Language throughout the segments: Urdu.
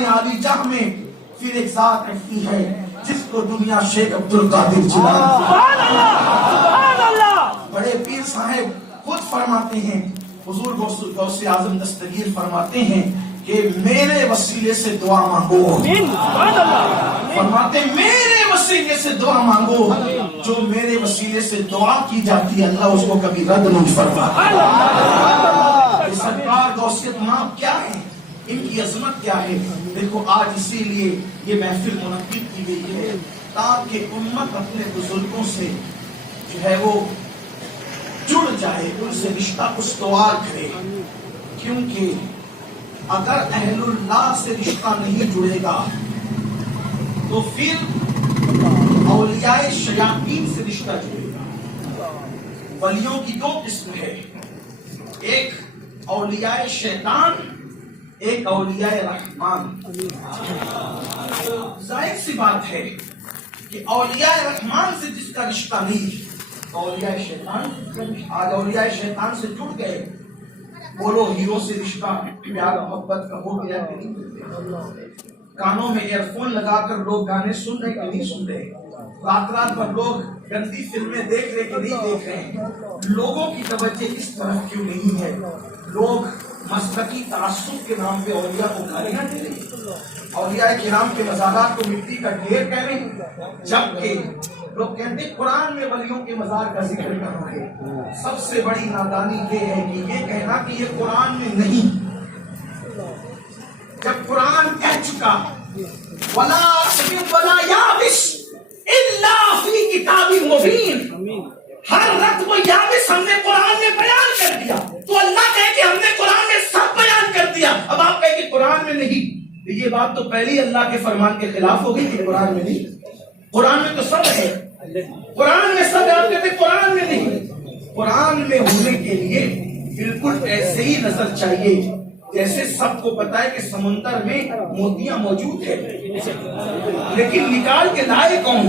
خاندان عالی جاہ میں پھر ایک ذات رہتی ہے جس کو دنیا شیخ عبد القادر جیلانی، بڑے پیر صاحب خود فرماتے ہیں، حضور غوث اعظم دستگیر فرماتے ہیں کہ میرے وسیلے سے دعا مانگو، فرماتے ہیں میرے وسیلے سے دعا مانگو، جو میرے وسیلے سے دعا کی جاتی ہے اللہ اس کو کبھی رد نہیں فرماتا۔ سرکار غوثیت ماں کیا ہے، ان کی عظمت کیا ہے؟ دیکھو آج اسی لیے یہ محفل منعقد کی گئی ہے تاکہ امت اپنے بزرگوں سے جو ہے وہ جڑ جائے، ان سے رشتہ استوار کرے، کیونکہ اگر اہل اللہ سے رشتہ نہیں جڑے گا تو پھر اولیاء شیاطین سے رشتہ جڑے گا۔ ولیوں کی دو قسم ہے، ایک اولیاء شیطان، ایک اولیاء رحمان۔ ظاہر سی بات ہے کہ اولیاء رحمان سے جس کا رشتہ نہیں، اولیاء شیطان، آج اولیاء شیطان سے جڑ گئے، بولو ہیرو سے رشتہ پیار محبت کا ہو گیا کہ نہیں؟ کانوں میں ایئر فون لگا کر لوگ گانے سن رہے کہ نہیں سن رہے؟ رات رات پر لوگ گندی فلمیں دیکھ رہے کہ نہیں دیکھ رہے؟ لوگوں کی توجہ اس طرف کیوں نہیں ہے؟ لوگ مسلکی تعصب کے نام پہ اولیاء کو گالیاں دے رہے ہیں، اولیاء کرام کے مزارات کو مٹی کا ڈھیر کہہ رہے ہیں، جبکہ لوگ کہتے ہیں قرآن میں ولیوں کے مزار کا ذکر کرنا ہے۔ سب سے بڑی نادانی یہ ہے کہ یہ کہنا کہ یہ قرآن میں نہیں، جب قرآن کہہ چکا وَلَا تَبِدْ وَلَا يَابِسْ إِلَّا فِي كِتَابٍ مُبِينٍ، ہر رت و یابس ہم نے قرآن میں بیان کر دیا، تو اللہ کہے کہ ہم نے قرآن میں سب بیان کر دیا، اب آپ کہے کہ قرآن میں نہیں، یہ بات تو پہلی اللہ کے فرمان کے خلاف ہوگی کہ قرآن میں نہیں۔ قرآن میں تو سب ہے، قرآن میں سب ہے، آپ کہتے ہیں قرآن میں نہیں۔ قرآن میں ہونے کے لیے بالکل ایسے ہی نظر چاہیے جیسے سب کو پتا ہے کہ سمندر میں موتیاں موجود ہے، لیکن نکال کے لائے کون؟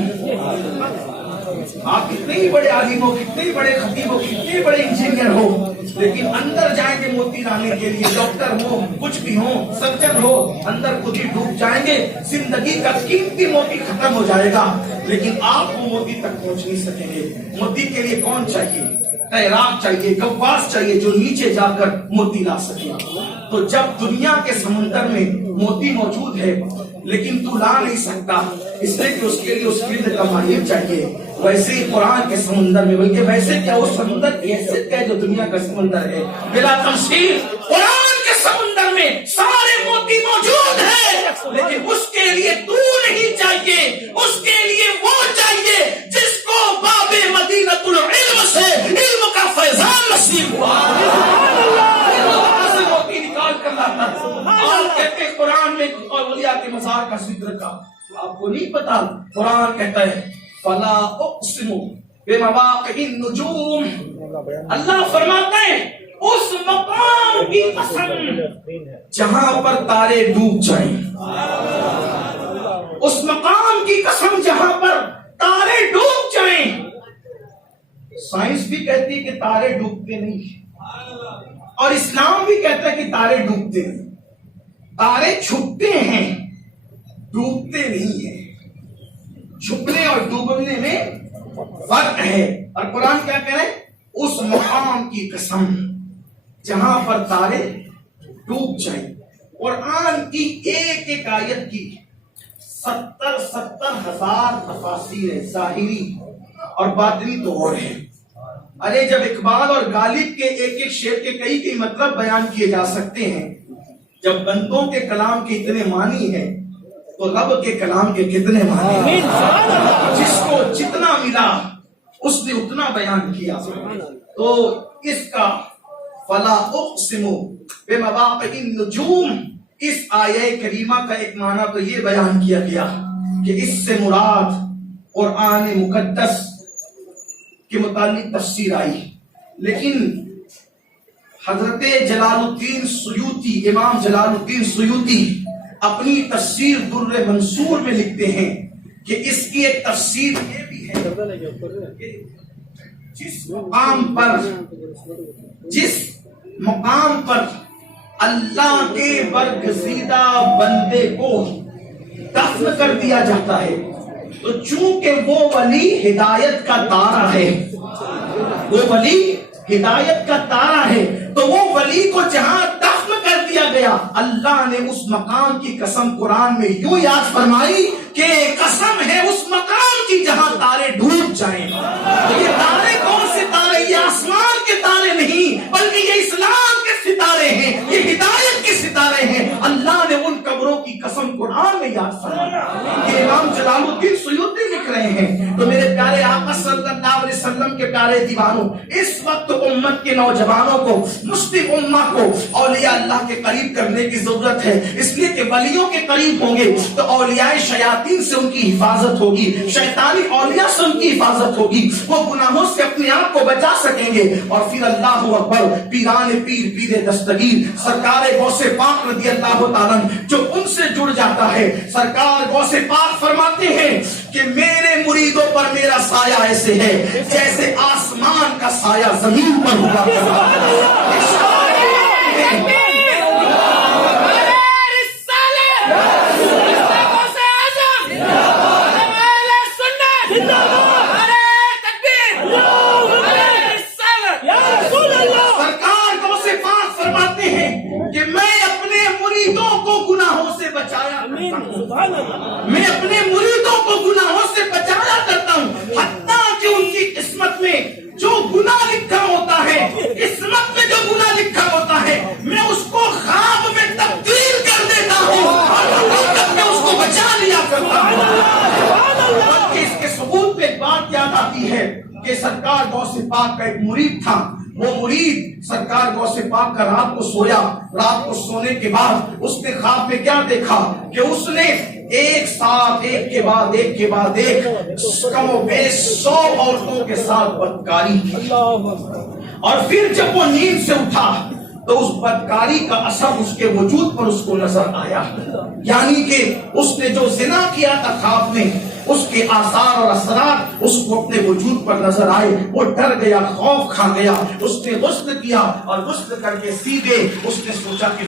آپ کتنے ہی بڑے عالم ہو، کتنے ہی بڑے خطیب ہو، کتنے ہی بڑے انجینئر ہو، لیکن اندر جائیں گے موتی لانے کے لیے، ڈاکٹر ہو، کچھ بھی ہو، سرجن ہو، اندر خود ہی ڈوب جائیں گے، زندگی کا قیمتی موتی ختم ہو جائے گا، لیکن آپ وہ موتی تک پہنچ نہیں سکیں گے۔ موتی کے لیے کون چاہیے؟ تیراک چاہیے، غواص چاہیے جو نیچے جا کر موتی لا سکے۔ تو جب دنیا کے سمندر میں موتی موجود ہے لیکن تو لا نہیں سکتا، اس لیے کہ اس کے لیے اس علم کا ماہر چاہیے، ویسے ہی قرآن کے سمندر میں، بلکہ ویسے کیا وہ سمندر ایسے کا جو دنیا کا سمندر ہے بلا تمثیل، قرآن کے سمندر میں سارے موتی موجود ہیں، لیکن اس کے لیے تو نہیں چاہیے، اس کے لیے وہ چاہیے جس کو باب مدینۃ العلم سے علم کا فیضان نصیب ہوا۔ موتی نکال کر لاتا آپ کہتے ہیں قرآن میں اولیاء کے مزار کا ذکر کا، آپ کو نہیں پتا قرآن کہتا ہے فلا اقسم بمواقع النجوم، اللہ فرماتا ہے اس مقام کی قسم جہاں پر تارے ڈوب جائیں، اس مقام کی قسم جہاں پر تارے ڈوب جائیں۔ سائنس بھی کہتی ہے کہ تارے ڈوبتے نہیں، اور اسلام بھی کہتا ہے کہ تارے ڈوبتے نہیں، تارے چھپتے ہیں ڈوبتے نہیں ہیں، چھپنے اور ڈوبنے میں فرق ہے۔ اور قرآن کیا کہہ رہے ہیں؟ اس مقام کی قسم جہاں پر تارے ڈوب جائیں۔ قرآن کی ایک ایک آیت کی 70 ہزار تفاسیر ہیں، ظاہری اور باطنی تو اور ہیں۔ ارے جب اقبال اور غالب کے ایک ایک شعر کے کئی مطلب بیان کیے جا سکتے ہیں، جب بندوں کے کلام کے اتنے معنی ہیں تو رب کے کلام کے کتنے معنی ہیں؟ جس کو جتنا ملا اس نے اتنا بیان کیا۔ تو اس کا فلا اقسم بمواقع النجوم، اس آیہ کریمہ کا ایک معنی تو یہ بیان کیا گیا کہ اس سے مراد قرآن مقدس کے متعلق تفسیر آئی، لیکن حضرت جلال الدین سیوطی، امام جلال الدین سیوطی اپنی تفسیر در منصور میں لکھتے ہیں کہ اس کی ایک تفسیر یہ بھی ہے کہ جس مقام پر اللہ کے برگزیدہ بندے کو دفن کر دیا جاتا ہے تو چونکہ وہ ولی ہدایت کا تارا ہے، وہ ولی ہدایت کا تارا ہے، تو وہ ولی کو جہاں دفن کر دیا گیا، اللہ نے اس مقام کی قسم قرآن میں یوں یاد فرمائی کہ قسم ہے اس مقام کی جہاں تارے ڈوب جائیں۔ یہ تارے کون سے تارے؟ یہ آسمان کے تارے نہیں بلکہ یہ اسلام کے ستارے ہیں، یہ ہدایت کے ستارے ہیں۔ اللہ نے ان قبروں کی قسم قرآن میں یاد فرمائی۔ یہ امام جلال الدین سیوطی لکھ رہے ہیں۔ تو میرے پیارے آقا صلی اللہ علیہ وسلم کے پیارے دیوانوں، اس وقت امت کے نوجوانوں کو، مسلم امہ کو اولیاء اللہ کے قریب کرنے کی ضرورت ہے، اس لیے کہ ولیوں کے قریب ہوں گے تو اولیاء شیاطین سے ان کی حفاظت ہوگی، شیطانی اولیاء سے ان کی حفاظت ہوگی، وہ گناہوں سے اپنے آپ کو بچا سکیں گے۔ اور پھر اللہ اکبر، پیران پیر پیر دستگیر سرکار غوث پاک رضی اللہ تعالیٰ جو ان سے جڑ جاتا ہے، سرکار غوث پاک فرماتے ہیں کہ میرے مریدوں پر میرا سایہ ایسے ہے جیسے آسمان کا سایہ زمین پر ہوا کرتا ہے۔ میں اپنے مریدوں کو گناہوں سے بچایا کرتا ہوں، حتیٰ کہ ان کی قسمت میں جو گناہ لکھا ہوتا ہے، قسمت میں جو گناہ لکھا ہوتا ہے، میں اس کو خواب میں تبدیل کر دیتا ہوں اور حقیقت میں اس کو بچا لیا کرتا ہوں۔ بلکہ اس کے ثبوت پہ ایک بات یاد آتی ہے کہ سرکار غوث پاک کا ایک مرید تھا، وہ مرید سرکار غوث پاک کا رات کو سویا، رات کو سونے کے بعد اس نے خواب میں کیا دیکھا کہ اس نے ایک ساتھ ایک کے بعد ایک کے بعد ایک کم و بیش 100 عورتوں کے ساتھ بدکاری کی، اور پھر جب وہ نیند سے اٹھا تو اس بدکاری کا اثر اس کے وجود پر اس کو نظر آیا، یعنی کہ اس نے جو زنا کیا تھا خواب میں اس کے آثار اور اثرات اس کو اپنے وجود پر نظر آئے۔ وہ ڈر گیا، خوف کھا گیا، اس نے غسل کیا اور غسل کر کے سیدھے اس نے سوچا کہ